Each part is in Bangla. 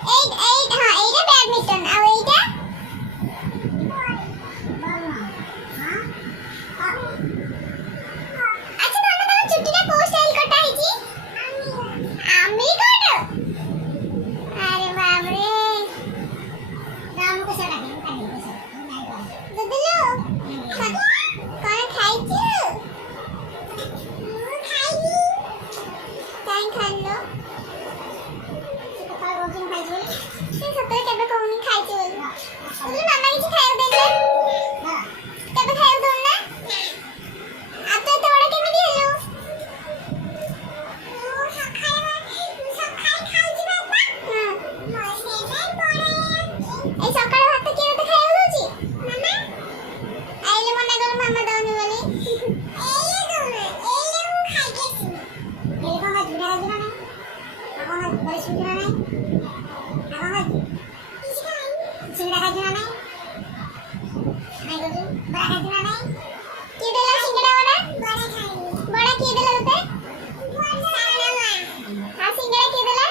এইটা ব্যাডমিন্টন আর এইটা আচ্ছা ধন্যবাদ ছুটিটা কোন স্টাইল করতে আইছি আমি করব আরে বাপ রে রামকে সারা দিন দুদুলু কোন খাইছো খাইনি তাই খাইলো সকাল রোজিন খাইছো সে সকালে কেবে কোনি খাইছো তুমি মামা কিছু খাইও দেন না কেবে খাইও দেন না আতো তো বড় কেমনে দিলো এই সকালে ভাত কি রাতে খাইও দউছি মামা আইলে মনে করো মামা দাওনি বলি এই দাও না এই মু খাইতেছি এই বাবা জুড়া জুড়া না এখন বড় জুড়া নাই এখন জুড়া জুড়া নাই নাই গো বড় জুড়া নাই কি দিলা সিঙ্গড়া বড় বড় খাই বড় কি দিলা তোতে আর সিঙ্গড়া কি দিলা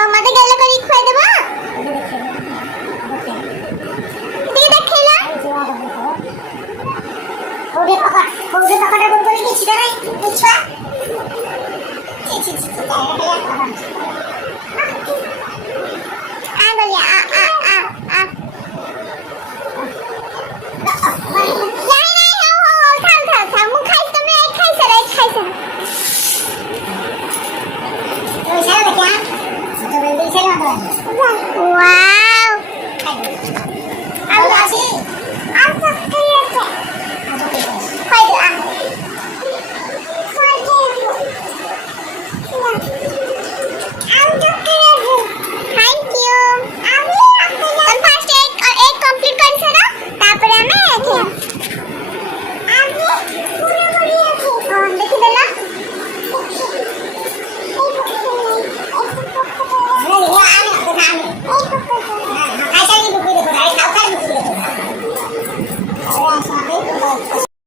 আমাদের গেলে করে খাই দেবা দিদা খেলা ওরে পাকাটা বল করে কি ছিড়া নাই বুঝছা আ বলি আ থাম মু খাইছ তুমি খাইছ Wow. Aku sih. Aku kayaknya. Fight ah. Fight. Aku kayaknya. Thank you. Kan first egg complete করেছে না তারপরে আমি দেখি পুরো করে দেখি দিলা Ay,